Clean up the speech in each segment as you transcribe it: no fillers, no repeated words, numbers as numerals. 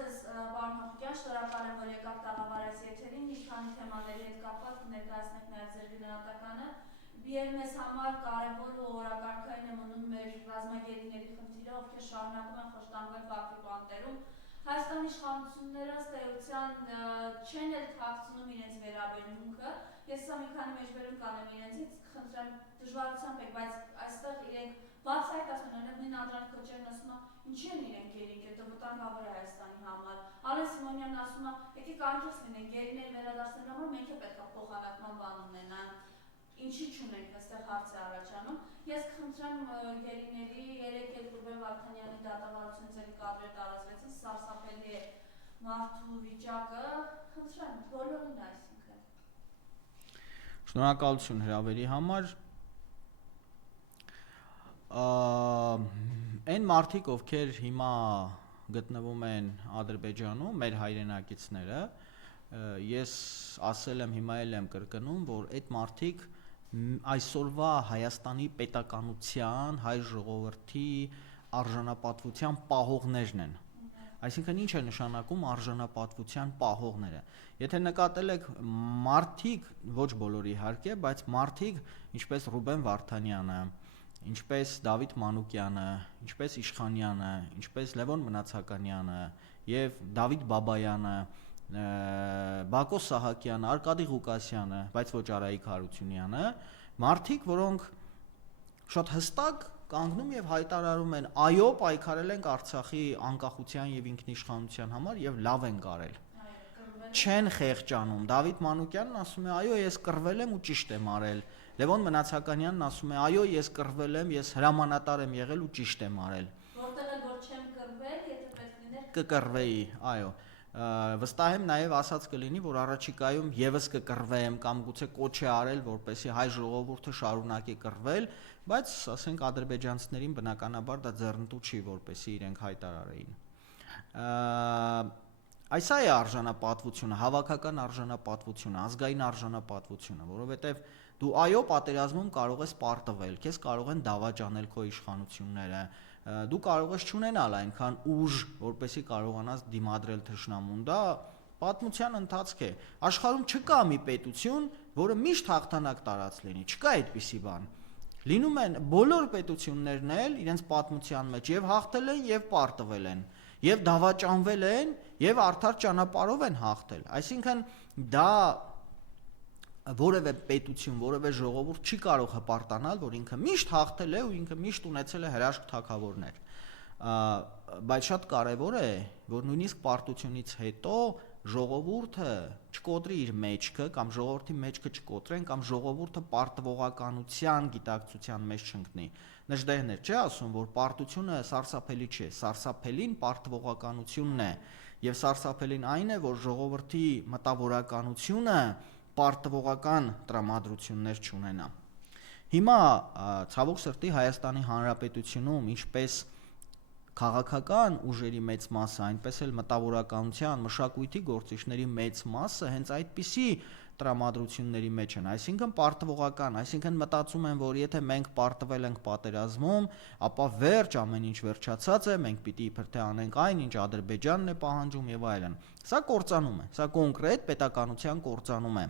ձեզ պարոն Հովկյան, շնորհակալ եմ, որ եկաք տաղավարայս եթերին, մի քանի թեմաների հետ կապված ներկայացնեք նաև ձեր գնահատականը։ Եվ մեզ համար կարևոր ու օրակարգային է մնում մեր ռազմագերիների խնդիրը, ովքեր շարունակում են խոշտանգվել Բաքվի բանտերում։ Հայաստանի իշխանությունները ըստ էության չեն էլ թաքցնում իրենց վերաբերմունքը։ Ես սա մի քանի մեջբերում կանեմ իրենցից, խնդրեմ դժվարությամբ եք, բայց այստեղ իրենք բացահայտ ասում են, նույն Անդրանիկ Քոչարյանն ասում է, ինչի են իրենք գերին, դա վտանգավոր է Հայաստանի համար։ Ալեն Սիմոնյանն ասում է, եկեք անկեղծ լինենք, գերիներ վերադարձնելու համար մենք է պետք է փոխանակման բան ունենան։ Ինչի չունենք, այստեղ հարց է առաջանում։ Ես կխնդրեմ գերիների երեք էլ Ռուբեն Վարդանյանի դատավարությունից էլի կադրեր տարածվեցին, սարսափելի է մարդու վիճակը, խնդրեմ, բոլորին այսինքն։ Շնորհակալություն հրավերի համար։ Այն մարդիկ, ովքեր հիմա գտնվում են Ադրբեջանում, մեր հայրենակիցները, ես ասել եմ, հիմա էլ եմ կրկնում, որ այդ մարդիկ այսօրվա Հայաստանի պետականության, հայ ժողովրդի արժանապատվության պահողներն են։ Այսինքն ինչ է նշանակում արժանապատվության պահողները։ Եթե նկատել եք մարդիկ, ոչ բոլորը իհարկե, բայց մարդիկ, ինչպես Ռուբեն Վարդանյանը, ինչպես Դավիթ Մանուկյանը, ինչպես Իշխանյանը, ինչպես Լևոն Մնացականյանը եւ Դավիթ Բաբայանը, Բակո Սահակյանը, Արկադի Ղուկասյանը, բայց ոչ Արայիկ Հարությունյանը, մարդիկ, որոնք շատ հստակ կանգնում եւ հայտարարում են, այո, պայքարել ենք Արցախի անկախության եւ ինքնիշխանության համար եւ լավ են կարել։ Չեն խեղճանում։ Դավիթ Մանուկյանն ասում է, այո, ես կռվել եմ ու ճիշտ եմ արել։ Լևոն Մնացականյանն ասում է, այո, ես կռվել եմ, ես հրամանատար եմ եղել ու ճիշտ եմ արել։ Որտեղ էլ որ չեմ կռվել, եթե պետք լիներ կկռվեի, այո։ Վստահ եմ նաև ասած կլինի, որ առաջիկայում եւս կկռվեմ կամ գուցե կոչ է արել, որպեսզի հայ ժողովուրդը շարունակի կռվել, բայց ասենք ադրբեջանցիներին բնականաբար դա ձեռնտու չի, որպեսզի իրենք հայտարարեին։ Այս է արժանապատվությունը, հավաքական արժանապատվությունը, ազգային արժանապատվությունը, որովհետև դու այո պատերազմում կարող ես պարտվել, քեզ կարող են դավաճանել քո իշխանությունները, դու կարող ես չունենալ այնքան ուժ, որպեսզի կարողանաս դիմադրել թշնամուն, դա պատմության ընթացք է։ Աշխարհում չկա մի պետություն, որը միշտ հաղթանակ տարած լինի, չկա այդպիսի բան։ Լինում են բոլոր պետություններն էլ իրենց պատմության մեջ եւ հաղթել են եւ պարտվել են, եւ դավաճանվել են եւ արդար ճանապարհով են հաղթել։ Այսինքն դա որևէ պետություն, որևէ ժողովուրդ չի կարող հպարտանալ, որ ինքը միշտ հաղթել է ու ինքը միշտ ունեցել է հրաշք թագավորներ։ Բայց շատ կարևոր է, որ նույնիսկ պարտությունից հետո ժողովուրդը չկոտրի իր մեջքը կամ ժողովրդի մեջքը չկոտրեն կամ ժողովուրդը պարտվողականության գիտակցության մեջ չընկնի։ Նժդեհներ չէ ասում, որ պարտությունը սարսափելի չէ, սարսափելին պարտվողականությունն է, եւ սարսափելին այն է, որ ժողովրդի մտավորականությունը պարտվողական տրամադրություններ չունենա։ Հիմա ցավոք սրտի Հայաստանի Հանրապետությունում ինչպես քաղաքական ուժերի մեծ մասը, այնպես էլ մտավորականության, մշակույթի գործիչների մեծ մասը հենց այդպիսի տրամադրությունների մեջ են, այսինքն պարտվողական, այսինքն մտածում են, որ եթե մենք պարտվել ենք պատերազմում, ապա վերջ ամեն ինչ վերջացած է, մենք պիտի իբր թե անենք այն, ինչ Ադրբեջանն է պահանջում եւ այլն։ Սա կործանում է, սա կոնկրետ պետականության կործանում է։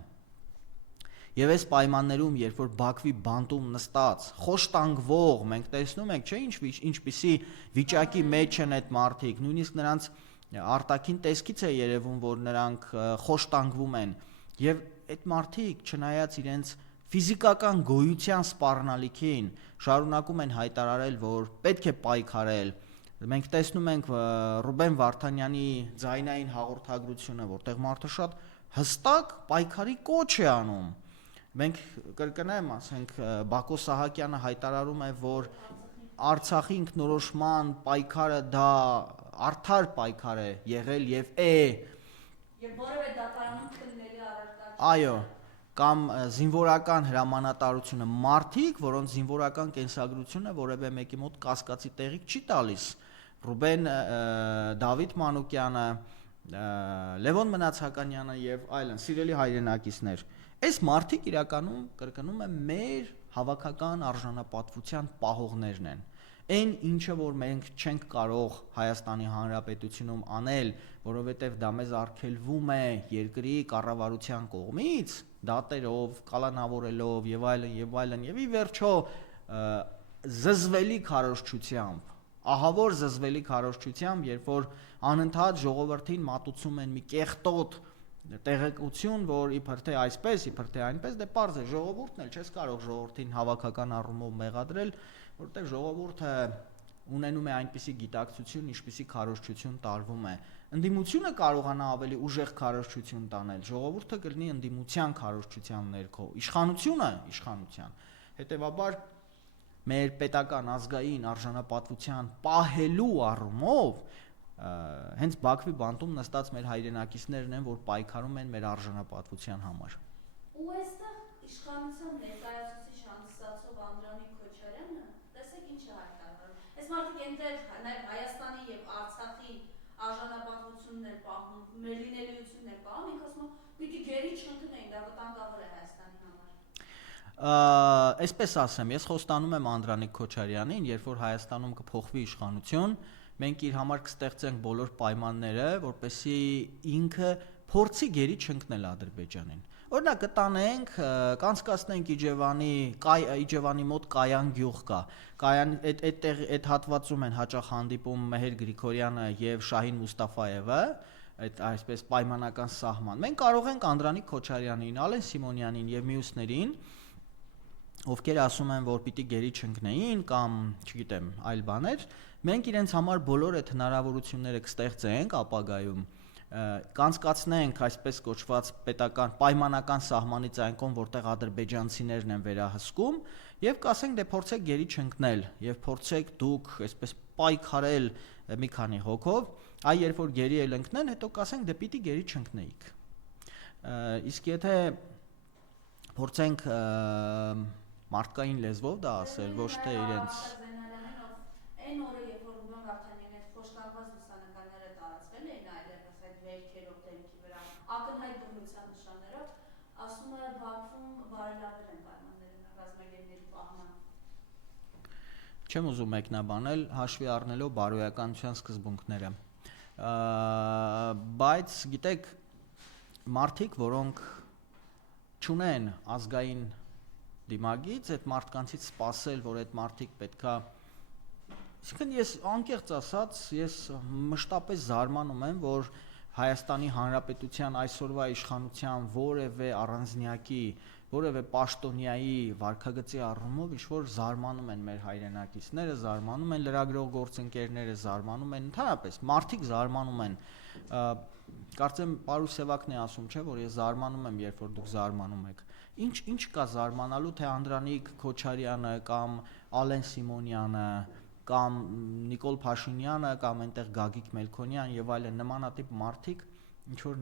Եվ այս պայմաններում, երբ որ Բաքվի բանտում նստած, խոշտանգվող, մենք տեսնում ենք, չէ, ինչպիսի վիճակի մեջ են այդ մարդիկ, նույնիսկ նրանց արտաքին տեսքից է երևում, որ նրանք խոշտանգվում են, եւ այդ մարդիկ, չնայած իրենց ֆիզիկական գոյության սպառնալիքին, շարունակում են հայտարարել, որ պետք է պայքարել։ Մենք տեսնում ենք Ռուբեն Վարդանյանի ձայնային հաղորդագրությունը, որտեղ մարդը շատ հստակ պայքարի կոչ է անում։ Մենք կրկնեմ, ասենք Բակո Սահակյանը հայտարարում է, որ Արցախի ինքնորոշման պայքարը դա արդար պայքար է եղել եւ եւ որևէ դատարանում քննելի առարկա չի։ Այո, կամ զինվորական հրամանատարությունը մարդիկ, որոնց զինվորական կենսագրությունը որևէ մեկի մոտ կասկածի տեղիք չի տալիս։ Ռուբեն Դավիթ Մանուկյանը, Լևոն Մնացականյանը եւ այլն, սիրելի հայրենակիցներ, այս մարդիկ իրականում կրկնում եմ մեր հավաքական արժանապատվության պահողներն են։ Այն ինչը որ մենք չենք կարող Հայաստանի Հանրապետությունում անել, որովհետև դա մեզ արգելվում է երկրի կառավարության կողմից, դատերով, կալանավորելով եւ այլն, եւ ի վերջո զզվելի քարոզչությամբ, ահավոր զզվելի քարոզչությամբ, երբ որ անընդհատ ժողովրդին մատուցում են մի կեղտոտ տեղեկություն, որ իբր թե այսպես, իբր թե այնպես, դե պարզ է, ժողովուրդն էլ չես կարող ժողովրդին հավաքական առումով մեղադրել, որտեղ ժողովուրդը ունենում է այնպիսի գիտակցություն, ինչպիսի քարոզչություն տարվում է։ Ընդդիմությունը կարողանա ավելի ուժեղ քարոզչություն տանել, ժողովուրդը կլինի ընդդիմության քարոզչության ներքո, իշխանությունը իշխանության։ Հետևաբար մեր պետական ազգային արժանապատվության պահելու առումով հենց Բաքվի բանտում նստած մեր հայրենակիցներն են, որ պայքարում են մեր արժանապատվության համար։ Ու այստեղ իշխանության ներկայացուցիչ հանդիսացող Անդրանիկ Քոչարյանը, տեսեք ինչ է հայտարարում։ Այս մարդիկ այնտեղ նաև Հայաստանի եւ Արցախի արժանապատվությունն են պահում, մեր լինելիությունն են պահում, ինքը ասում է, պիտի գերի չընկնեին, դա վտանգավոր է Հայաստանի համար։ Այսպես ասեմ, ես խոստանում եմ Անդրանիկ Քոչարյանին, երբ որ Հայաստանում կփոխվի իշխանություն, մենք իր համար կստեղծենք բոլոր պայմանները, որպեսզի ինքը փորձի գերի չընկնել Ադրբեջանին։ Օրինակ կտանենք, կանցկացնենք Իջևանի մոտ Կայան գյուղ կա։ Այդ հատվածում են հաճախ հանդիպում Մեհեր Գրիգորյանը եւ Շահին Մուստաֆաևը, այդ այսպես պայմանական սահման։ Մենք կարող ենք Անդրանիկ Քոչարյանին, Ալեն Սիմոնյանին եւ մյուսներին, ովքեր ասում են, որ պիտի գերի չընկնեին կամ, չգիտեմ, այլ բաներ, մենք իրենց համար բոլոր այդ հնարավորությունները կստեղծենք ապագայում, կանցկացնենք այսպես կոչված պետական պայմանական սահմանից այն կողմ, որտեղ ադրբեջանցիներն են վերահսկում, եւ կասենք դե փորձեք գերի չընկնել եւ փորձեք դուք այսպես պայքարել մի քանի հոգով, այ երբ որ գերի էլ ընկնեն, հետո կասենք դե պիտի գերի չընկնեիք։ Իսկ եթե փորձենք մարդկային լեզվով դա ասել, ոչ թե իրենց այն օրը, երբ որ ուրեմն արդեն այդ խոշտանգված լուսանկարները տարածվել էին այլևս այդ վերքերով դեմքի վրա, ակնհայտ դրության նշաններով, ասում է Բաքվում բարելավել են պայմանները ռազմագերիների պահման։ Չեմ ուզում մեկնաբանել, հաշվի առնելով բարոյականության սկզբունքները։ Բայց գիտեք, մարդիկ, որոնք չունեն ազգային դիմագիծ, այդ մարդկանցից սպասել, որ այդ մարդիկ պետքա, այսինքն ես անկեղծ ասած, ես մշտապես զարմանում եմ, որ Հայաստանի Հանրապետության այսօրվա իշխանության որևէ առանձնյակի, որևէ պաշտոնյայի վարքագծի առումով ինչ-որ զարմանում են մեր հայրենակիցները, զարմանում են լրագրող գործընկերները, զարմանում են ընդհանրապես, մարդիկ զարմանում են, կարծեմ Պարուս Սևակն է ասում, չէ, որ ես զարմանում եմ, երբ որ դուք զարմանում եք։ Ինչ կա զարմանալու, թե Անդրանիկ Քոչարյանը կամ Ալեն Սիմոնյանը կամ Նիկոլ Փաշինյանը կամ այնտեղ Գագիկ Մելքոնյան եւ այլն նմանատիպ մարդիկ ինչ որ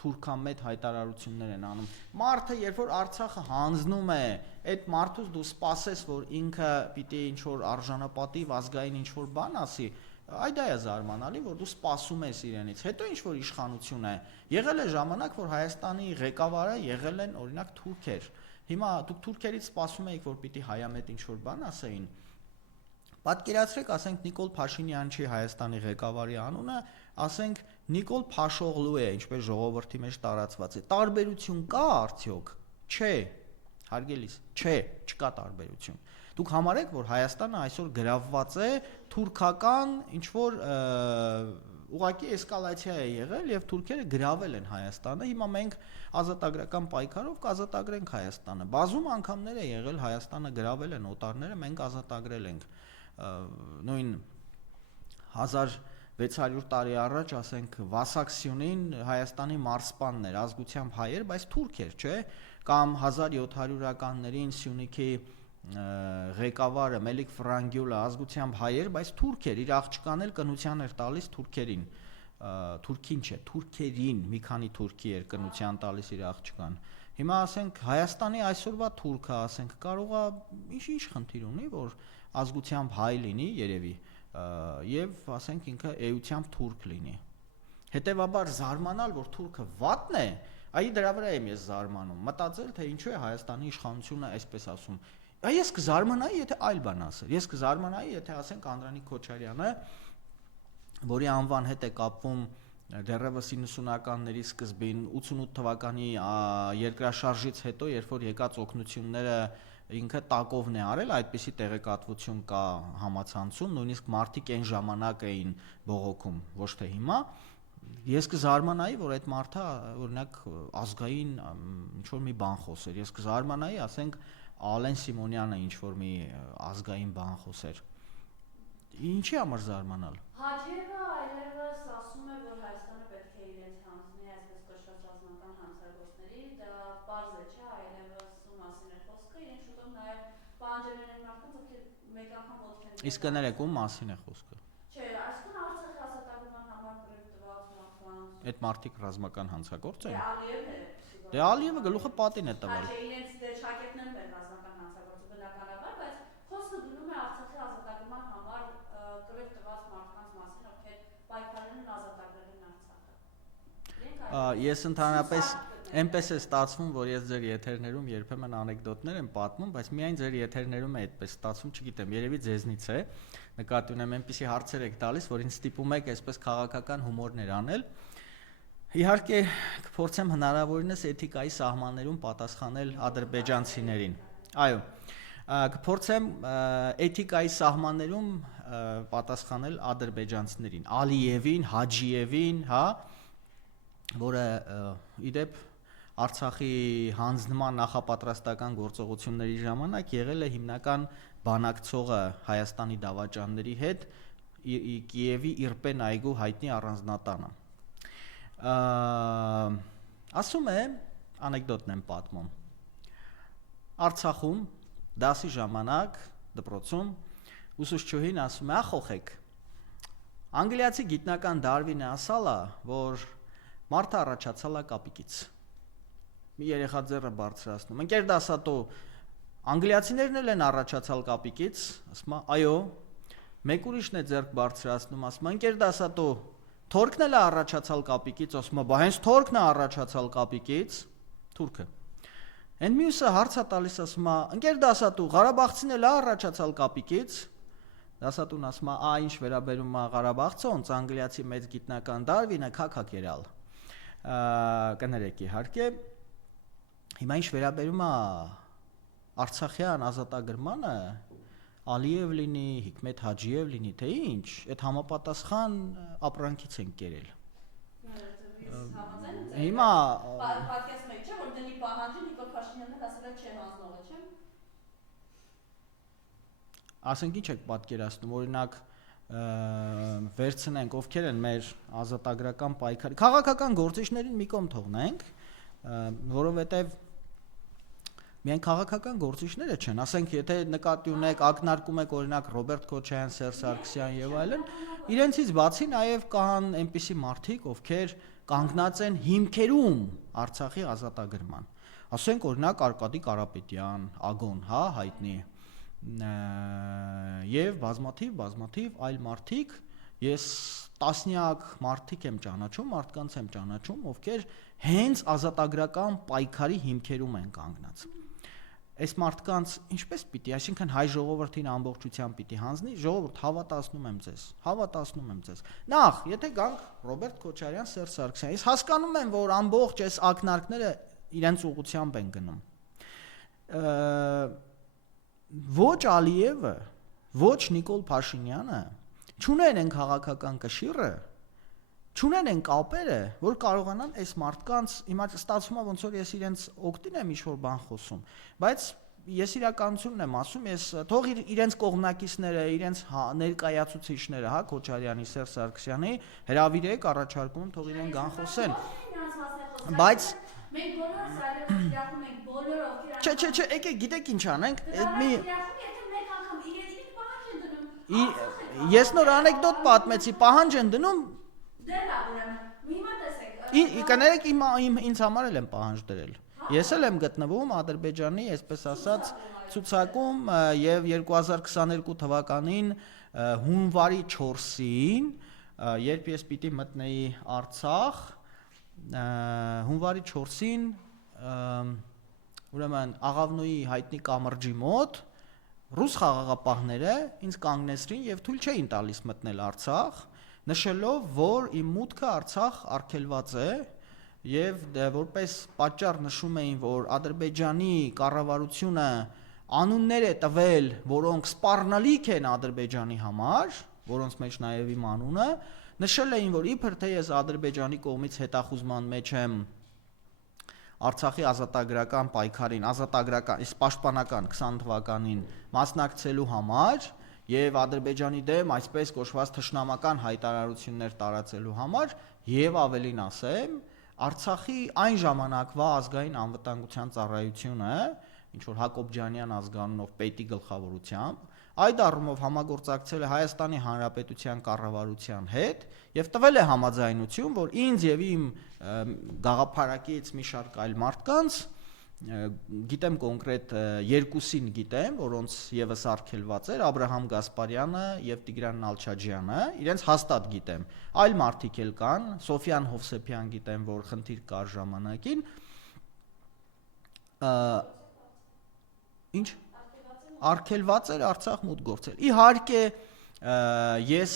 թուրքամետ հայտարարություններ են անում։ Մարդը, երբ որ Արցախը հանձնում է, այդ մարդուց դու սպասես, որ ինքը պիտի ինչ որ արժանապատիվ ազգային ինչ որ բան ասի, այդ է զարմանալի, որ դու սպասում ես իրենից։ Հետո ինչ որ իշխանություն է։ Եղել է ժամանակ, որ Հայաստանի ղեկավարը եղել են օրինակ թուրքեր։ Հիմա դուք թուրքերից սպասում եք, որ պիտի հայամետ ինչ որ բան ասեին։ Պատկերացրեք, ասենք Նիկոլ Փաշինյան չի Հայաստանի ղեկավարի անունը, ասենք Նիկոլ Փաշօղլու է, ինչպես ժողովրդի մեջ տարածված է։ Տարբերություն կա արդյոք։ Չէ։ Հարգելիս, չէ, չկա տարբերություն։ Դուք համարեք, որ Հայաստանը այսօր գրավված է թուրքական ինչ որ ուղղակի էսկալացիա է եղել եւ թուրքերը գրավել են Հայաստանը։ Հիմա մենք ազատագրական պայքարով կազատագրենք Հայաստանը։ Բազում անգամներ է եղել Հայաստանը գրավել են օտարները, մենք ազատագրել ենք։ Նույն 1600 տարի առաջ, ասենք, Վասակ-Սյունին Հայաստանի մարզպանն էր, ազգությամբ հայ էր, բայց թուրք էր, չէ՞։ Կամ 1700-ականներին Սյունիքի ղեկավարը Մելիք Ֆրանգյուլը ազգությամբ հայ էր, բայց թուրք էր, իր աղջկան էլ կնության էր տալիս թուրքերին, թուրքին չէ, թուրքերին, մի քանի թուրքի էր կնության տալիս իր աղջկան։ Հիմա ասենք Հայաստանի այսօրվա թուրքը, ասենք, կարողա ինչ խնդիր ունի, որ ազգությամբ հայ լինի, երևի, եւ ասենք ինքը էությամբ թուրք լինի։ Հետևաբար զարմանալ, որ թուրքը վատն է, այ դրա վրա եմ ես զարմանում, մտածել, թե ինչու է Հայաստանի իշխանությունը այսպես ասում։ Ես կզարմանայի, եթե այլ բան ասեր։ Ես կզարմանայի, եթե ասենք Անդրանիկ Քոչարյանը, որի անվան հետ է կապվում դեռևս 90-ականների սկզբին 88 թվականի երկրաշարժից հետո, երբ որ եկած օգնությունները ինքը տակովն է արել, այդպիսի տեղեկատվություն կա համացանցում, նույնիսկ մարդիկ այն ժամանակ էին բողոքում, ոչ թե հիմա։ Ես կզարմանայի, որ այդ մարդը օրինակ ազգային ինչ-որ մի բան խոսեր։ Ես կզարմանայի, ասենք Ալեն Սիմոնյանը ինչ-որ մի ազգային բան խոսեր։ Ինչի համար զարմանալ։ Հաջևը այլևս ասում է, որ Հայաստանը պետք է իրենց հանձնի այսպես կոչված ռազմական հանցագործների, դա պարզ է, չէ, այլևս ու մասին է խոսքը, իրեն շուտով նաև պահանջել են մարդկանց, ովքեր մեկ անգամ ոտք են։ Իսկ կներեք ում մասին է խոսքը։ Չէ, այսքան Արցախի ազատագրման համար կրեվ տված մարդկանց։ Այդ մարդիկ ռազմական հանցագործ են։ Ալիևն է։ Դե Ալիևը գլուխը պատին է տվել։ Չէ, իրենց դե շակերտներն են ռազմական հանցագործը բնականաբար, բայց խոսքը գնում է Արցախի ազատագրման համար կրեվ տված մարդկանց մասին, ովքեր պայքարել են ազատագրել են Արցախը։ Ես ընդհանրապես այնպես է ստացվում, որ ես ձեր եթերներում երբեմն անեկդոտներ եմ պատմում, բայց միայն ձեր եթերներում է այդպես ստացվում, չգիտեմ, երևի ձեզնից է։ Նկատի ունեմ, այնպիսի հարցեր եք տալիս, որ ինձ ստիպում եք այսպես քաղաքական հումորներ անել։ Իհարկե, կփորձեմ հնարավորինս էթիկայի սահմաններում պատասխանել ադրբեջանցիներին։ Այո, կփորձեմ էթիկայի սահմաններում պատասխանել ադրբեջանցիներին, Ալիևին, Հաջիևին, հա, որը իդեպ Արցախի հանձնման նախապատրաստական գործողությունների ժամանակ եղել է հիմնական բանակցողը Հայաստանի դավաճանների հետ Կիևի Իրպեն այգու հայտնի առանձնատանը։ Ասում է, անեկդոտն եմ պատմում։ Արցախում դասի ժամանակ դպրոցում ուսուցչուհին ասում է, ախոխեք, անգլիացի գիտնական Դարվինը ասալ է, որ մարդը առաջացալ է կապիկից։ Մի երեխա ձեռը բարձրացնում։ Ընկեր դասատու, անգլիացիներն էլ են առաջացալ կապիկից, ասում է, այո, մեկ ուրիշն է ձեռք բարձրացնում, ասում է, ընկեր դասատու, թուրքն էլ է առաջացալ կապիկից, ասում է, բա հենց թուրքն է առաջացալ կապիկից, թուրքը։ Այն մյուսը հարց է տալիս, ասում է, ընկեր դասատու, Ղարաբաղցին էլ է առաջացալ կապիկից, դասատուն ասում է, ինչ վերաբերում է Ղարաբաղցոնց, անգլիացի մեծ գիտնական Դարվինը քաքա կերալ։ Կներեք իհարկե, հիմա ինչ վերաբերում է Արցախյան ազատագրմանը, Ալիև լինի, Հիկմետ Հաջիև լինի, թե ինչ, այդ համապատասխան ապրանքից են կերել։ Հիմա պատկերացնում եք, չէ, որ դնի պահանջի Նիկոլ Փաշինյանն ասել է չէ հանձնողը, չէ։ Ասենք ինչ եք պատկերացնում, օրինակ վերցնենք ովքեր են մեր ազատագրական պայքարի քաղաքական գործիչներին մի կողմ թողնենք, որովհետև միայն քաղաքական գործիչները չեն, ասենք եթե նկատի ունեք, ակնարկում եք օրինակ Ռոբերտ Քոչարյան, Սերժ Սարգսյան եւ այլն, իրենցից բացի նաեւ կան այնպիսի մարդիկ, ովքեր կանգնած են հիմքերում Արցախի ազատագրման։ Ասենք օրինակ Արկադի Կարապետյան, Ագոն, հա, հայտնի եւ բազմաթիվ այլ մարդիկ, ես տասնյակ մարդիկ եմ ճանաչում, մարդկանց եմ ճանաչում, ովքեր հենց ազատագրական պայքարի հիմքերում են կանգնած։ Այս մարդկանց ինչպես պիտի, այսինքն հայ ժողովրդին ամբողջությամբ պիտի հանձնի, ժողովուրդ հավատացնում եմ ձեզ։ Նախ, եթե գանք Ռոբերտ Քոչարյան, Սերժ Սարգսյան, ես հասկանում եմ, որ ամբողջ այս ակնարկները իրենց ուղղությամբ են գնում։ Ոչ Ալիևը, ոչ Նիկոլ Փաշինյանը չունեն են քաղաքական կշիռը, չունեն են կապերը, որ կարողանան այս մարդկանց, հիմա ստացվում է ոնց որ ես իրենց օգտին եմ ինչ-որ բան խոսում, բայց ես իրականությունն եմ ասում, ես թող իրենց կողմնակիցները, իրենց ներկայացուցիչները, հա, Քոչարյանի, Սերժ Սարգսյանի հրավիրեք, առաջարկում, թող իրեն գան խոսեն։ Բայց մենք բոլորս այլևս իրախում ենք բոլորը ովքեր Չէ, եկեք գիտեք ինչ անենք, մի Ես նոր անեկդոտ պատմեցի, պահանջ են դնում։ Դե լավ, ուրեմն, հիմա տեսեք։ Կներեք ինձ համար էլ եմ պահանջ դրել։ Ես էլ եմ գտնվում Ադրբեջանի, այսպես ասած, ցուցակում եւ 2022 թվականին հունվարի 4-ին, երբ ես պիտի մտնեի Արցախ, հունվարի 4-ին ուրեմն Աղավնոյի հայտնի կամրջի մոտ ռուս խաղաղապահները ինձ կանգնեցրին եւ թույլ չէին տալիս մտնել Արցախ, նշելով, որ իմ մուտքը Արցախ արգելված է եւ որպես պատճառ նշում էին, որ Ադրբեջանի կառավարությունը անուններ է տվել, որոնք սպառնալիք են Ադրբեջանի համար, որոնց մեջ նաեւ իմ անունը, նշել էին, որ իբր թե ես Ադրբեջանի կողմից հետախուզման մեջ եմ Արցախի ազատագրական պայքարին, իսկ պաշտպանական 20 թվականին մասնակցելու համար եւ Ադրբեջանի դեմ այսպես կոչված թշնամական հայտարարություններ տարածելու համար եւ ավելին ասեմ, Արցախի այն ժամանակվա ազգային անվտանգության ծառայությունը, ինչ որ Հակոբյանյան ազգանունով պետի գլխավորությամբ, այդ առումով համագործակցել է Հայաստանի Հանրապետության կառավարության հետ եւ տվել է համաձայնություն, որ ինձ եւ իմ գաղափարակից մի շարք այլ մարդկանց, գիտեմ կոնկրետ երկուսին գիտեմ, որոնց եւս արգելված էր Աբրահամ Գասպարյանը եւ Տիգրան Նալչաջյանը, իրենց հաստատ գիտեմ։ Այլ մարդիկ էլ կան, Սոֆյան Հովսեփյան գիտեմ, որ խնդիր կար ժամանակին։ Ինչ արգելված էր Արցախ մուտք գործել։ Իհարկե ես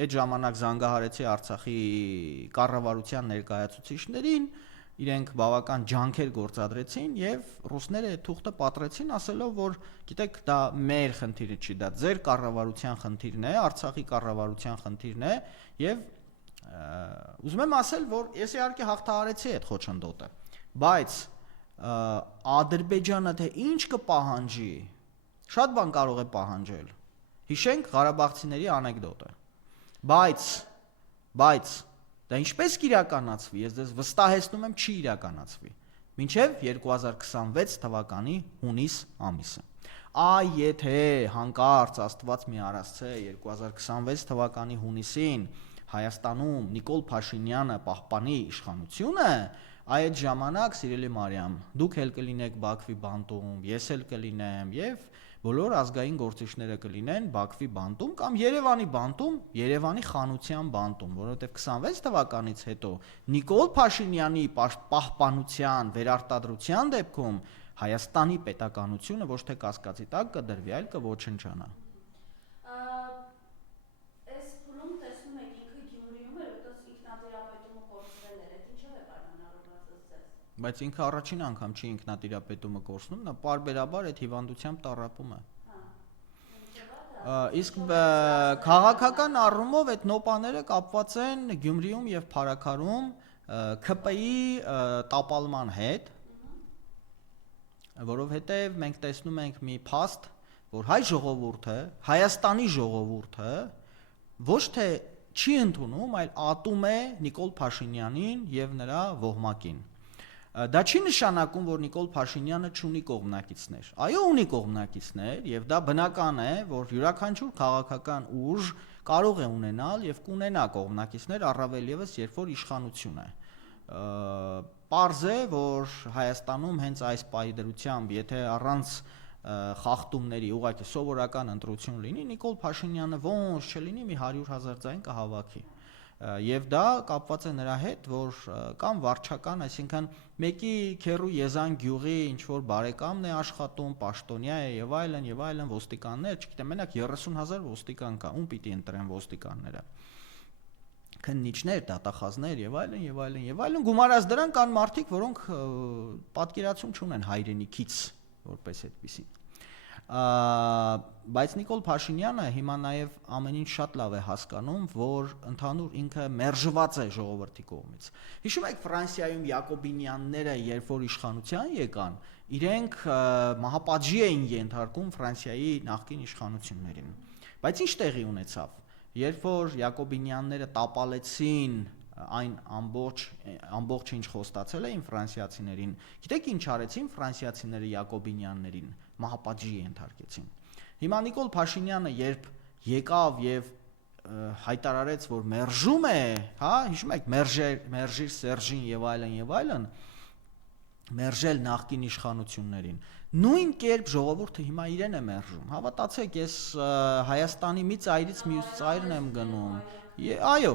այդ ժամանակ զանգահարեցի Արցախի կառավարության ներկայացուցիչներին, իրենք բավական ջանքեր գործադրեցին եւ ռուսները այդ թուղթը պատրեցին, ասելով, որ գիտեք, դա մեր խնդիրը չի, դա ձեր կառավարության խնդիրն է, Արցախի կառավարության խնդիրն է եւ ուզում եմ ասել, որ ես իհարկե հաղթահարեցի այդ խոչընդոտը, բայց Ադրբեջանը թե ինչ կպահանջի, շատ բան կարող է պահանջել։ Հիշենք Ղարաբաղցիների անեկդոտը։ Բայց դա ինչպես կիրականացվի, ես ձեզ վստահեցնում եմ, չի իրականացվի։ Մինչև 2026 թվականի հունիս ամիսը։ Եթե հանկարծ Աստված մի արասցե 2026 թվականի հունիսին Հայաստանում Նիկոլ Փաշինյանը պահպանի իշխանությունը, այդ ժամանակ, սիրելի Մարիամ, դուք էլ կլինեք Բաքվի բանտում, ես էլ կլինեմ եւ բոլոր ազգային գործիչները կլինեն Բաքվի բանտում կամ Երևանի բանտում, Երևանի խանության բանտում, որովհետեւ 26 թվականից հետո Նիկոլ Փաշինյանի պահպանության, վերարտադրության դեպքում Հայաստանի պետականությունը ոչ թե կասկածի տակ կդրվի, այլ կոչնչանա։ Այս փուլում տեսնում եք ինքը Գյումրիում էր, որտեղ ինքնատիրապետումը կորցրել էր, այդ ինչով է պայմանավորված ըստ։ Բայց ինքը առաջին անգամ չի ինքնատիրապետումը կորցնում, նա պարբերաբար այդ հիվանդությամբ տառապում է։ Իսկ քաղաքական առումով այդ նոպաները կապված են Գյումրիում եւ Փարաքարում ՔՊ-ի տապալման հետ, որովհետեւ մենք տեսնում ենք մի փաստ, որ հայ ժողովուրդը, Հայաստանի ժողովուրդը ոչ թե չի ընդունում, այլ ատում է Նիկոլ Փաշինյանին եւ նրա ոհմակին։ Դա չի նշանակում, որ Նիկոլ Փաշինյանը չունի կողմնակիցներ։ Այո, ունի կողմնակիցներ եւ դա բնական է, որ յուրաքանչյուր քաղաքական ուժ կարող է ունենալ եւ կունենա կողմնակիցներ, առավել եւս երբ որ իշխանություն է։ Պարզ է, որ Հայաստանում հենց այս պայդրությամբ, եթե առանց խախտումների ուղղակի սովորական ընտրություն լինի, Նիկոլ Փաշինյանը ոնց չլինի մի 100,000 ձայն կհավաքի։ Եվ դա կապված է նրա հետ, որ կամ վարչական, այսինքն մեկի քերու Եզան գյուղի ինչ որ բարեկամն է աշխատում, պաշտոնյա է եւ այլն, ոստիկաններ, չգիտեմ, մենակ 30,000 ոստիկան կա, ում պիտի ընտրեն ոստիկանները։ Քննիչներ, դատախազներ եւ այլն, գումարած դրան կան մարդիկ, որոնք պատկերացում չունեն հայրենիքից որպես այդպեսին։ Բայց Նիկոլ Փաշինյանը հիմա նաեւ ամեն ինչ շատ լավ է հասկանում, որ ընդհանուր ինքը մերժված է ժողովրդի կողմից։ Հիշում եք Ֆրանսիայում Յակոբինյանները, երբ որ իշխանության եկան, իրենք մահապատժի էին ենթարկում Ֆրանսիայի նախկին իշխանություններին։ Բայց ինչ տեղի ունեցավ։ Երբ որ Յակոբինյանները տապալեցին այն ամբողջ ինչ խոստացել էին ֆրանսիացիներին, գիտեք ինչ արեցին ֆրանսիացիները Յակոբինյաններին, մահապատժի ենթարկեցին։ Հիմա Նիկոլ Փաշինյանը երբ եկավ եւ հայտարարեց, որ մերժում է, հա, հիշում եք, մերժիր Սերժին եւ այլն, մերժել նախկին իշխանություններին։ Նույն կերպ ժողովուրդը հիմա իրեն է մերժում։ Հավատացեք, ես Հայաստանի մի ծայրից մյուս ծայրն եմ գնում։ Այո,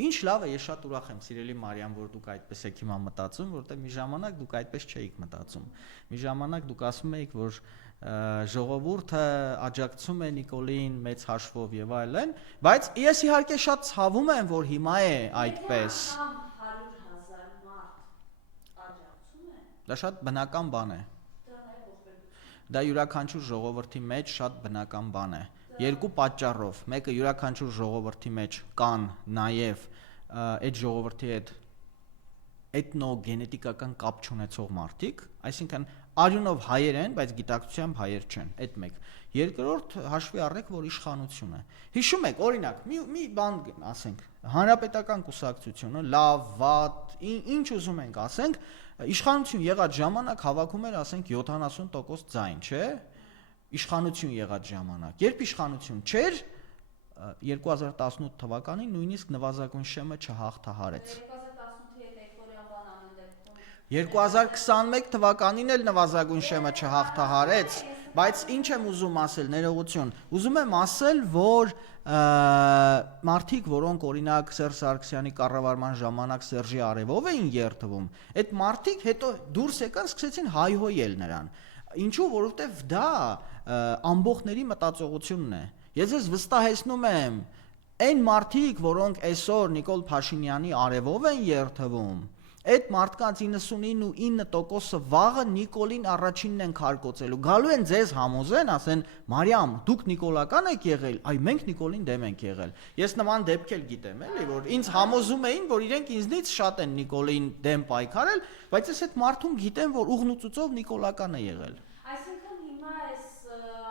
ինչ լավ է, ես շատ ուրախ եմ, սիրելի Մարիամ, որ դուք այդպես եք հիմա մտածում, որտեղ մի ժամանակ դուք այդպես չէիք մտածում։ Մի ժամանակ դուք ասում էիք, որ ժողովուրդը աջակցում է Նիկոլին մեծ հաշվով եւ այլն, բայց ես իհարկե շատ ցավում եմ, որ հիմա է այդպես։ 100,000 մարդ աջակցում է։ Դա շատ բնական բան է։ Դա յուրաքանչյուր ժողովրդի մեջ շատ բնական բան է։ Երկու պատճառով, մեկը յուրաքանչյուր ժողովրդի մեջ կան նաև այդ ժողովրդի հետ էթնոգենետիկական կապ չունեցող մարդիկ, այսինքն արյունով հայեր են, բայց գիտակցությամբ հայեր չեն, այդ մեկ։ Երկրորդ հաշվի առեք, որ իշխանություն է։ Հիշում եք, օրինակ, մի բան ասենք, հանրապետական կուսակցությունը, լավ, վատ, ինչ ուզում ենք ասենք, իշխանություն եղած ժամանակ հավաքում էր, ասենք 70% ձայն, չէ՞։ Իշխանություն եղած ժամանակ։ Երբ իշխանություն չէր, 2018 թվականին նույնիսկ նվազագույն շեմը չհաղթահարեց։ 2021 թվականին էլ նվազագույն շեմը չհաղթահարեց, բայց ինչ եմ ուզում ասել, ներողություն, ուզում եմ ասել, որ մարդիկ, որոնք օրինակ Սերժ Սարգսյանի կառավարման ժամանակ Սերժի արևով էին երթվում, այդ մարդիկ հետո դուրս եկան, սկսեցին հայհոյել նրան։ Ինչու, որովհետև դա ամբողջների մտածողությունն է։ Ես ձեզ վստահեցնում եմ, այն մարդիկ, որոնք այսօր Նիկոլ Փաշինյանի արևով են երթվում, այդ մարդկանց 99.9%-ը վաղը Նիկոլին առաջինն են քարկոծելու։ Գալու են ձեզ համոզեն, ասեն՝ «Մարիամ, դուք նիկոլական եք եղել, այ մենք Նիկոլին դեմ ենք եղել»։ Ես նման դեպքեր գիտեմ, էլի, որ ինձ համոզում էին, որ իրենք ինձնից շատ են Նիկոլին դեմ պայքարել, բայց ես այդ մարդուն գիտեմ, որ ուղնուցուցով նիկոլական է եղել։ Այսինքն հիմա այս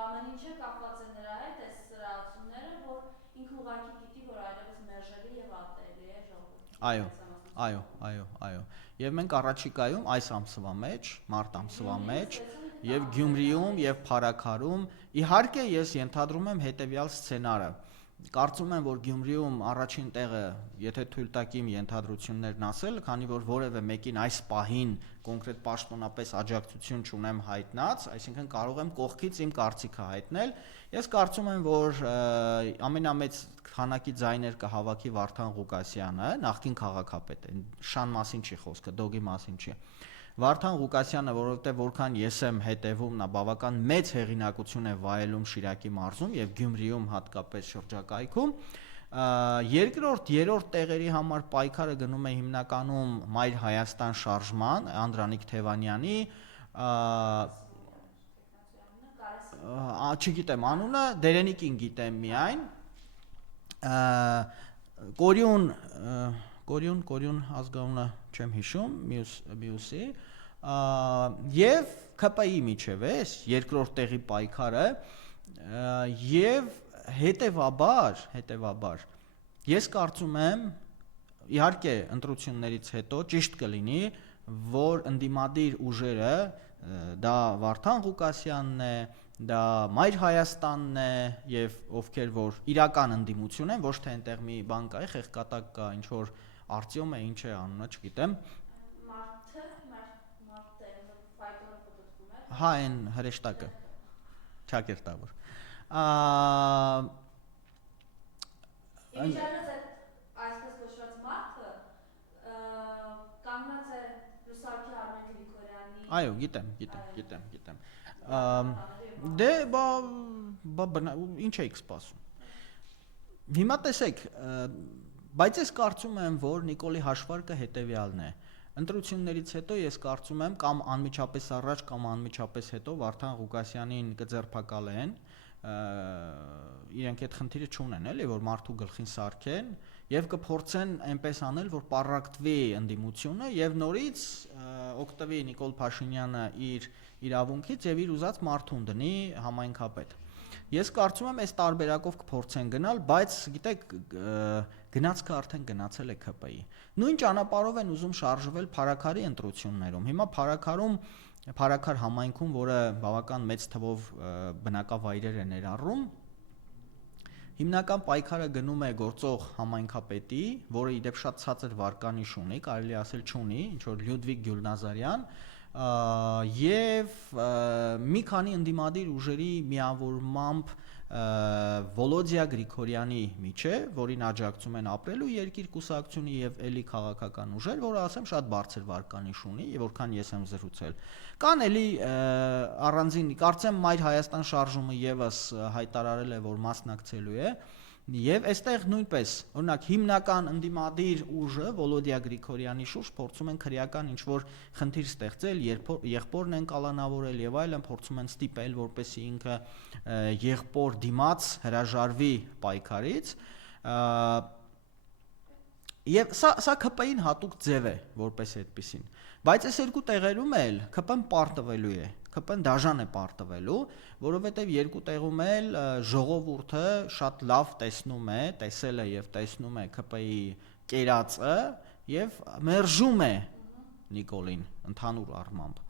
ամեն ինչը կապված է նրա հետ, այս սրացումները, որ ինքը ուղղակի գիտի, որ այլևս մերժելի եւ ատելի է ժողովուրդը։ Այո։ Եվ մենք առաջիկայում այս ամսվա մեջ, մարտ ամսվա մեջ, եւ Գյումրիում եւ Փարաքարում, իհարկե ես ենթադրում եմ հետեւյալ սցենարը։ Կարծում եմ, որ Գյումրիում առաջին տեղը, եթե թույլ տաք իմ ենթադրություններն ասել, քանի որ որևէ մեկին այս պահին կոնկրետ պաշտոնապես աջակցություն չունեմ հայտնած, այսինքն կարող եմ կողքից իմ կարծիքը հայտնել։ Ես կարծում եմ, որ ամենամեծ քանակի ձայներ կհավաքի Վարդան Ղուկասյանը, նախկին քաղաքապետ, շան մասին չի խոսքը, դոգի մասին չի։ Վարդան Ղուկասյանը, որովհետև որքան ես եմ հետևում, նա բավական մեծ հեղինակություն է վայելում Շիրակի մարզում եւ Գյումրիում հատկապես շրջակայքում։ Երկրորդ, երրորդ տեղերի համար պայքարը գնում է հիմնականում Մայր Հայաստան շարժման, Անդրանիկ Թևանյանի, չգիտեմ անունը, Դերենիկին գիտեմ միայն, Կորյուն ազգանունը չեմ հիշում, մյուսի, եւ ԿՊ-ի միջև է երկրորդ տեղի պայքարը եւ հետեւաբար ես կարծում եմ իհարկե ընտրություններից հետո ճիշտ կլինի, որ ընդդիմադիր ուժերը դա Վարդան Ղուկասյանն է, դա Մայր Հայաստանն է եւ ովքեր որ իրական ընդդիմություն են, ոչ թե այնտեղ մի բան կա, խեղկատակ կա, ինչ որ Արտյոմ է, ինչ է անունը, չգիտեմ։ Հա, այն հրեշտակը։ Չակերտավոր։ Ինչպես այսպես կոչված մարդը կանգնած է Լուսարքի Արմեն Գրիգորյանի։ Այո, գիտեմ։ Դե, ինչ էիք սպասում։ Հիմա տեսեք, բայց ես կարծում եմ, որ Նիկոլի հաշվարկը հետևյալն է։ Ընտրություններից հետո ես կարծում եմ կամ անմիջապես առաջ կամ անմիջապես հետո Վարդան Ղուկասյանին կձերբակալեն, իրենք այդ խնդիրը չունեն, էլի, որ մարդու գլխին սարքեն եւ կփորձեն այնպես անել, որ պարակտվի ընդդիմությունը եւ նորից օգտվի Նիկոլ Փաշինյանը իր իրավունքից եւ իր ուզած մարդուն դնի համայնքապետ։ Ես կարծում եմ այս տարբերակով կփորձեն գնալ, բայց գիտեք, գնացքը արդեն գնացել է ԿՊ-ի։ Նույն ճանապարհով են ուզում շարժվել Փարաքարի ընտրություններում։ Հիմա Փարաքար համայնքում, որը բավական մեծ թվով բնակավայրեր է ներառում, հիմնական պայքարը գնում է գործող համայնքապետի, որը ի դեպ շատ ցածր վարկանիշ ունի, կարելի ասել չունի, ինչ որ Լյուդվիգ Գյուլնազարյան, եւ մի քանի ընդդիմադիր ուժերի միավորմամբ Վոլոդիա Գրիգորյանի միջև, որին աջակցում են ապրելու երկիր կուսակցությունը եւ էլի քաղաքական ուժեր, որը ասեմ շատ բարձր վարկանիշ ունի, եւ որքան ես եմ զրուցել։ Կան էլի առանձին, կարծեմ Մայր Հայաստան շարժումը եւս հայտարարել է, որ մասնակցելու է։ Եվ այստեղ նույնպես, օրինակ հիմնական ընդդիմադիր ուժը Վոլոդիա Գրիգորյանի շուրջ փորձում են քրեական ինչ-որ խնդիր ստեղծել, եղբորն են կալանավորել եւ այլն, փորձում են ստիպել, որպեսզի ինքը եղբոր դիմաց հրաժարվի պայքարից։ Եվ սա ԿՊ-ին հատուկ ձև է, որպես այդպեսին։ Բայց այս երկու տեղերում էլ ԿՊ-ն պարտվելու է, ԿՊ-ն դաժան է պարտվելու, որովհետև երկու տեղում էլ ժողովուրդը շատ լավ տեսնում է, տեսել է եւ տեսնում է ԿՊ-ի կերածը եւ մերժում է Նիկոլին ընդհանուր առմամբ։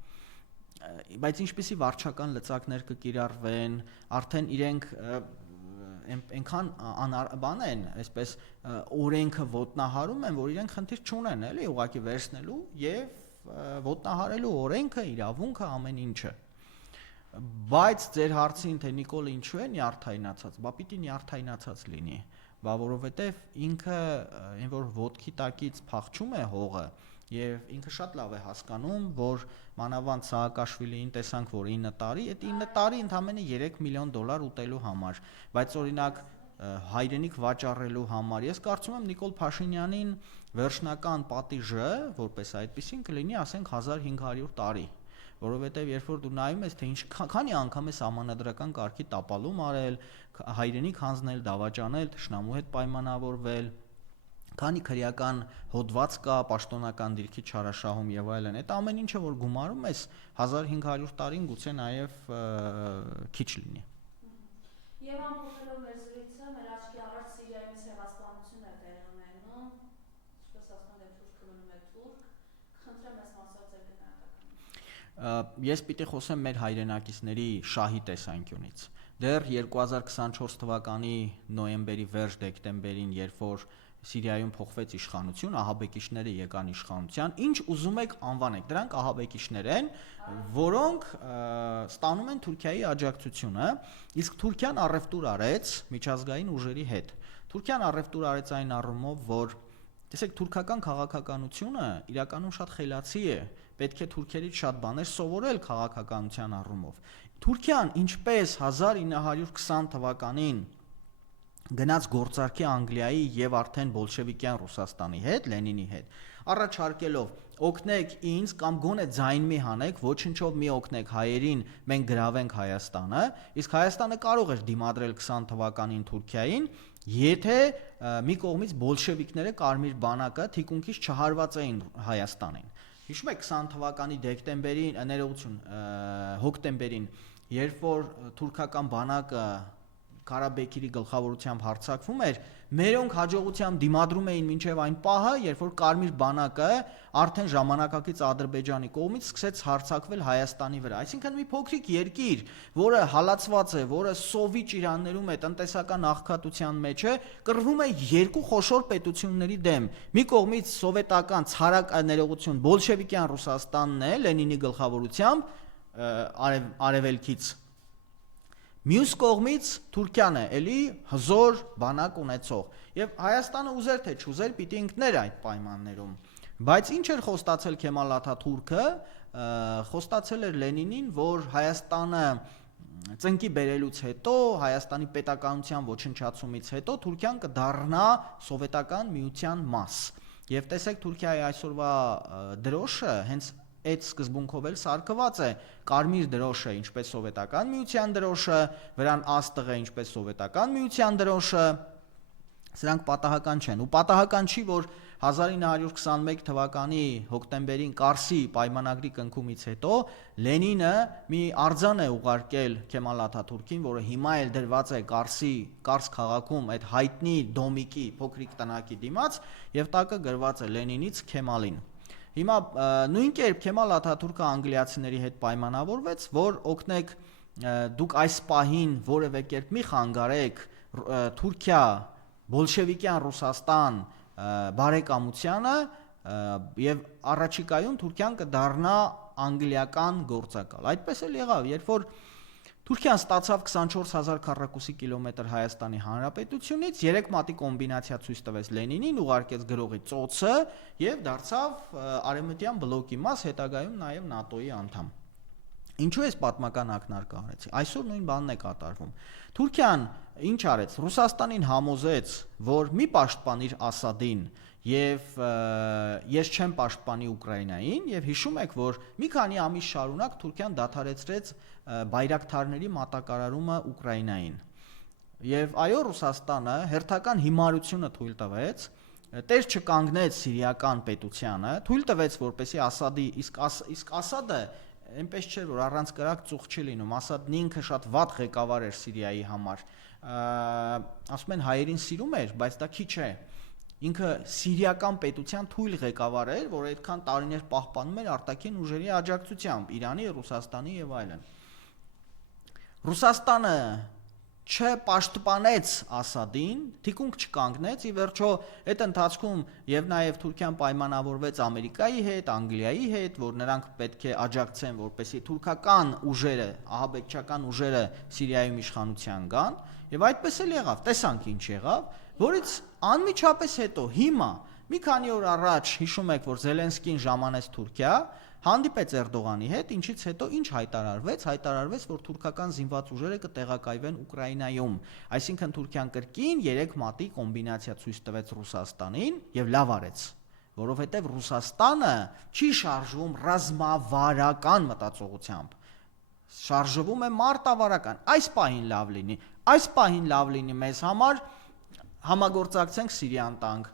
Բայց ինչպեսի վարչական լծակներ կկիրառվեն, արդեն իրենք այնքան բան են, այսպես օրենքը ոտնահարում են, որ իրենք խնդիր չունեն, էլի, ուղղակի վերցնելու եւ ոտնահարելու օրենքը, իրավունքը, ամեն ինչը։ Բայց ձեր հարցին, թե Նիկոլը ինչու է նյարդայնացած, բա պիտի նյարդայնացած լինի, բա որովհետեւ ինքը այն որ ոտքի տակից փախչում է հողը եւ ինքը շատ լավ է հասկանում, որ մանավանդ Սաակաշվիլիին տեսանք, որ 9 տարի, այդ 9 տարի ընդամենը $3 միլիոն ուտելու համար, բայց օրինակ հայրենիք վաճառելու համար ես կարծում եմ Նիկոլ Փաշինյանին վերջնական պատիժը, որպես այդպեսին կլինի, ասենք 1500 տարի, որովհետեւ երբ որ դու նայում ես, թե քանի անգամ է սահմանադրական կարգի տապալում արել, հայրենիք հանձնել, դավաճանել, թշնամու հետ պայմանավորվել, քանի քրեական հոդված կա, պաշտոնական դիրքի չարաշահում եւ այլն, այդ ամեն ինչը որ գումարում ես 1500 տարին գուցե նաեւ քիչ լինի։ Եվ ամփոփելով մեր զրույցը, մեր աչքի առաջ Սիրիայում ցեղասպանություն է տեղի ունենում, ինչպես ասում են, թուրքը մնում է թուրք, խնդրեմ ես մասած ձեր գնահատականը։ Ես պիտի խոսեմ մեր հայրենակիցների շահի տեսանկյունից։ Դեռ 2024 թվականի նոյեմբերի վերջ դեկտեմբերին, երբ որ Սիրիայում փոխվեց իշխանություն, ահաբեկիչները եկան իշխանության, ինչ ուզում եք անվանեք, դրանք ահաբեկիչներ են, որոնք ստանում են Թուրքիայի աջակցությունը, իսկ Թուրքիան առևտուր արեց միջազգային ուժերի հետ։ Թուրքիան առևտուր արեց այն առումով, որ տեսեք, թուրքական քաղաքականությունը իրականում շատ խելացի է, պետք է թուրքերից շատ բաներ սովորել քաղաքականության առումով։ Թուրքիան ինչպես 1920 թվականին գնաց գործարքի Անգլիայի եւ արդեն բոլշևիկյան Ռուսաստանի հետ, Լենինի հետ, առաջարկելով օգնեք ինձ կամ գոնե ձայն մի հանեք, ոչնչով մի օգնեք հայերին, մենք գրավենք Հայաստանը, իսկ Հայաստանը կարող էր դիմադրել 20 թվականին Թուրքիային, եթե մի կողմից բոլշևիկները Կարմիր բանակը թիկունքից չհարված էին Հայաստանին։ Հիշում եք 20 թվականի դեկտեմբերին, ներողություն, հոկտեմբերին, երբ որ թուրքական բանակը Ղարաբեկիրի գլխավորությամբ հարձակվում էր, մերոնք հաջողությամբ դիմադրում էին մինչև այն պահը, երբ որ Կարմիր բանակը արդեն ժամանակակից Ադրբեջանի կողմից սկսեց հարձակվել Հայաստանի վրա։ Այսինքն մի փոքրիկ երկիր, որը հալածված է, որը Սովի ճիրաններում է, տնտեսական աղքատության մեջ է, կռվում է երկու խոշոր պետությունների դեմ։ Մի կողմից սովետական ցարական բոլշևիկյան Ռուսաստանն է, Լենինի գլխավորությամբ, արևելքից Մյուս կողմից Թուրքիան է, էլի հզոր բանակ ունեցող, եւ Հայաստանը ուզեր թե չուզեր, պիտի ինքներ այդ պայմաններում։ Բայց ինչ էր խոստացել Քեմալ Աթաթուրքը, խոստացել էր Լենինին, որ Հայաստանը ծնկի բերելուց հետո, Հայաստանի պետականության ոչնչացումից հետո Թուրքիան կդառնա սովետական միության մաս։ Եվ տեսեք Թուրքիայի այսօրվա դրոշը հենց այդ սկզբունքով էլ սարքված է, կարմիր դրոշը ինչպես սովետական միության դրոշը, վրան աստղը ինչպես սովետական միության դրոշը, սրանք պատահական չեն, ու պատահական չի, որ 1921 թվականի հոկտեմբերին Կարսի պայմանագրի կնքումից հետո Լենինը մի արձան է ուղարկել Քեմալ Աթաթուրքին, որը հիմա էլ դրված է Կարս քաղաքում այդ հայտնի դոմիկի փոքրիկ տնակի դիմաց, եւ տակը գրված է Լենինից Քեմալին։ Հիմա նույն կերպ Քեմալ Աթաթուրքը անգլիացիների հետ պայմանավորվեց, որ օգնեք դուք այս պահին որևէ կերպ մի խանգարեք Թուրքիա, բոլշևիկյան Ռուսաստան բարեկամությանը եւ առաջիկայում Թուրքիան կդառնա անգլիական գործակալ։ Այդպես էլ եղավ, երբ որ Թուրքիան ստացավ 24000 քառակուսի կիլոմետր Հայաստանի Հանրապետությունից, 3 մատի կոմբինացիա ցույց տվեց Լենինին, ուղարկեց գրողի ծոցը եւ դարձավ արևմտյան բլոկի մաս, հետագայում նաեւ ՆԱՏՕ-ի անդամ։ Ինչու է պատմական ակնարկը արեցի։ Այսօր նույն բանն է կատարվում։ Թուրքիան ինչ արեց։ Ռուսաստանին համոզեց, որ մի պաշտպանիր Ասադին եւ ես չեմ պաշտպանի Ուկրաինային, եւ հիշում եք, որ մի քանի ամիս շարունակ Թուրքիան դադարեցրեց բայրակթարների մատակարարումը Ուկրաինային։ Եւ այո, Ռուսաստանը հերթական հիմարությունը թույլ տվեց, տեր չկանգնեց սիրիական պետությանը, թույլ տվեց, որպեսզի Ասադի իսկ Ասադը այնպես չէ, որ առանց կրակ ծուխ չի լինում, Ասադն ինքը շատ վատ ղեկավար էր Սիրիայի համար, ասում են հայերին սիրում էր, բայց դա քիչ է, ինքը սիրիական պետության թույլ ղեկավար էր, որ այդքան տարիներ պահպանում էր արտաքին ուժերի աջակցությամբ, Իրանի, Ռուսաստանի եւ այլն։ Ռուսաստանը չպաշտպանեց Ասադին, թիկունք չկանգնեց, ի վերջո այդ ընթացքում եւ նաեւ Թուրքիան պայմանավորվեց Ամերիկայի հետ, Անգլիայի հետ, որ նրանք պետք է աջակցեն, որպեսզի թուրքական ուժերը, ահաբեկչական ուժերը Սիրիայում իշխանության գան, եւ այդպես էլ եղավ, տեսանք ինչ եղավ, որից անմիջապես հետո հիմա մի քանի օր առաջ հիշում եք, որ Զելենսկին ժամանեց Թուրքիա, հանդիպեց Էրդողանի հետ, ինչից հետո ինչ հայտարարվեց, որ թուրքական զինված ուժերը կտեղակայվեն Ուկրաինայում, այսինքն Թուրքիան կրկին 3 մատի կոմբինացիա ցույց տվեց Ռուսաստանին եւ լավ արեց, որովհետեւ Ռուսաստանը չի շարժվում ռազմավարական մտածողությամբ, շարժվում է մարտավարական, այս պահին լավ լինի մեզ համար համագործակցենք Սիրիան տանք,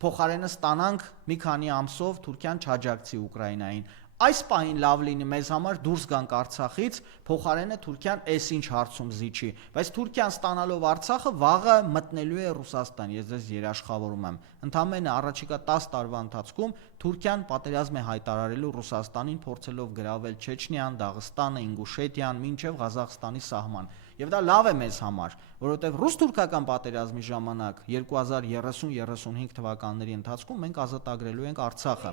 փոխարենը ստանանք մի քանի ամսով Թուրքիան չաջակցի Ուկրաինային, այս պահին լավ լինի մեզ համար դուրս գանք Արցախից, փոխարենը Թուրքիան ինչ հարցում զիջի, բայց Թուրքիան ստանալով Արցախը վաղը մտնելու է Ռուսաստան, ես ձեզ երաշխավորում եմ, ընդամենը առաջիկա 10 տարվա ընթացքում Թուրքիան պատերազմ է հայտարարելու Ռուսաստանին, փորձելով գրավել Չեչնիան, Դաղստանը, Ինգուշետիան, մինչև Ղազախստանի սահման, եւ դա լավ է մեզ համար, որովհետեւ ռուս-թուրքական պատերազմի ժամանակ 2030-35 թվականների ընթացքում մենք ազատագրելու ենք Արցախը։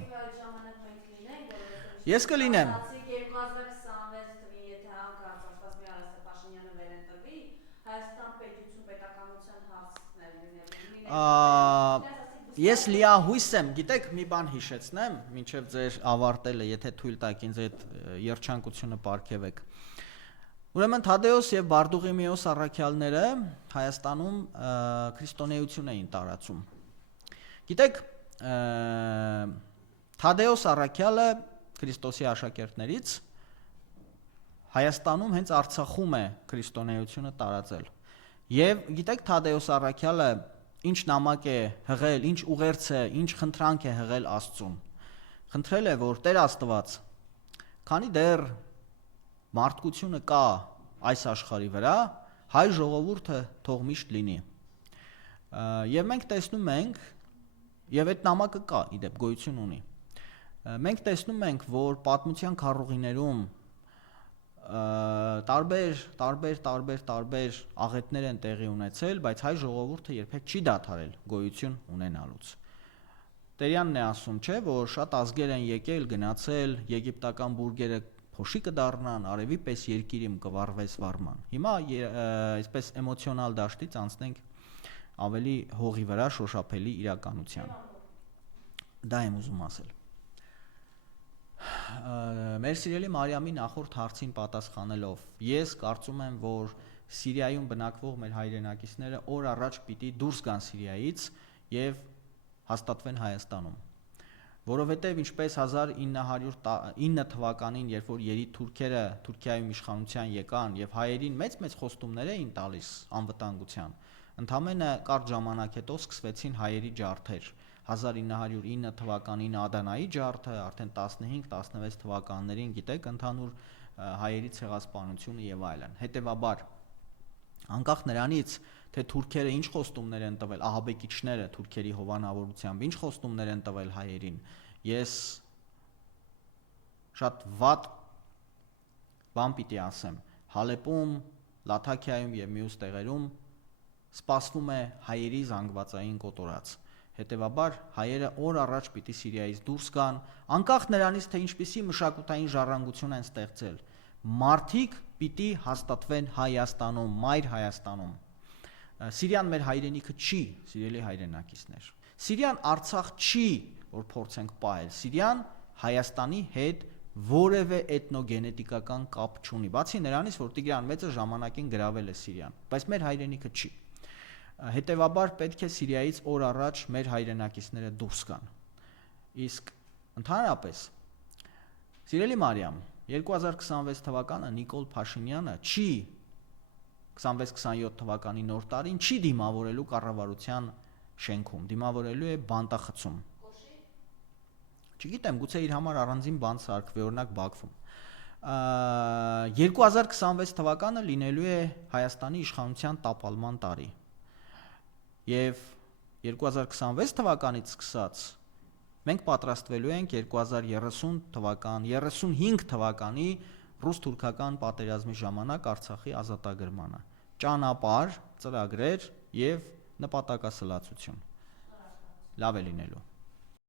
Ես կլինեմ։ 2026 թվին, եթե անկարծացված մի Արասե Փաշինյանը վերընտրվի, Հայաստան պետություն պետականության հարցներ Ես լիահույս եմ, գիտեք, մի բան հիշեցնեմ, մինչև ձեր ավարտելը, եթե թույլ տաք ինձ այդ երջանկությունը պարգևեք։ Ուրեմն Թադեոս եւ Բարդուղիմեոս առաքյալները Հայաստանում քրիստոնեություն էին տարածում։ Գիտեք, Թադեոս առաքյալը Քրիստոսի աշակերտներից Հայաստանում հենց Արցախում է քրիստոնեությունը տարածել։ Եվ գիտեք Թադեոս առաքյալը ինչ նամակ է հղել, ինչ ուղերձ է, ինչ խնդրանք է հղել Աստծուն։ Խնդրել է, որ Տեր Աստված, քանի դեռ մարդկությունը կա այս աշխարհի վրա, հայ ժողովուրդը թող միշտ լինի։ Եվ մենք տեսնում ենք, եւ այդ նամակը կա, իդեպ գոյություն ունի։ Մենք տեսնում ենք, որ պատմության քառուղիներում տարբեր աղետներ են տեղի ունեցել, բայց հայ ժողովուրդը երբեք չի դադարել գոյություն ունենալուց։ Տերյանն է ասում, չէ, որ շատ ազգեր են եկել, գնացել, եգիպտական բուրգերը փոշի կդառնան, արևի պես երկիրիմ կվառվես վարման։ Հիմա այսպես էմոցիոնալ դաշտից անցնենք ավելի հողի վրա շոշափելի իրականության։ Դա եմ ուզում ասել։ Մեր սիրելի Մարիամի նախորդ հարցին պատասխանելով, ես կարծում եմ, որ Սիրիայում բնակվող մեր հայրենակիցները օր առաջ պիտի դուրս գան Սիրիայից եւ հաստատվեն Հայաստանում, որովհետեւ ինչպես 1909 թվականին, երբ որ երի թուրքերը Թուրքիայում իշխանության եկան եւ հայերին մեծ խոստումներ էին տալիս անվտանգության, ընդամենը կարճ ժամանակ հետո սկսվեցին հայերի ջարդեր։ 1909 թվականին Ադանայի ջարդը, արդեն 15-16 թվականներին, գիտեք, ընդհանուր հայերի ցեղասպանությունը եւ այլն։ Հետեւաբար, անկախ նրանից, թե թուրքերը ինչ խոստումներ են տվել, ահաբեկիչները թուրքերի հովանավորությամբ ինչ խոստումներ են տվել հայերին, ես շատ վատ բան պիտի ասեմ, Հալեպում, Լաթաքիայում եւ մյուս տեղերում սպասվում է հայերի զանգվածային կոտորած։ Հետևաբար հայերը օր առաջ պիտի Սիրիայից դուրս գան, անկախ նրանից, թե ինչպիսի մշակութային ժառանգություն են ստեղծել։ Մարդիկ պիտի հաստատվեն Հայաստանում, մայր Հայաստանում։ Սիրիան մեր հայրենիքը չի, սիրելի հայրենակիցներ։ Սիրիան Արցախ չի, որ փորձենք պահել։ Սիրիան Հայաստանի հետ որևէ էթնոգենետիկական կապ չունի, բացի նրանից, որ Տիգրան Մեծը ժամանակին գրավել է Սիրիան, բայց մեր հայրենիքը չի։ Հետևաբար պետք է Սիրիայից օր առաջ մեր հայրենակիցները դուրս գան։ Իսկ ընդհանրապես, սիրելի Մարիամ, 2026 թվականը Նիկոլ Փաշինյանը չի 26-27 թվականի նոր տարին չի դիմավորելու կառավարության շենքում, դիմավորելու է բանտախցում։ Չգիտեմ, գուցե իր համար առանձին բան սարքվի, օրինակ Բաքվում։ 2026 թվականը լինելու է Հայաստանի իշխանության տապալման տարի։ Եվ 2026 թվականից սկսած մենք պատրաստվելու ենք 2030 թվական, 35 թվականի ռուս-թուրքական պատերազմի ժամանակ Արցախի ազատագրմանը։ Ճանապարհ, ծրագրեր եւ նպատակասլացություն։ Լավ է լինելու։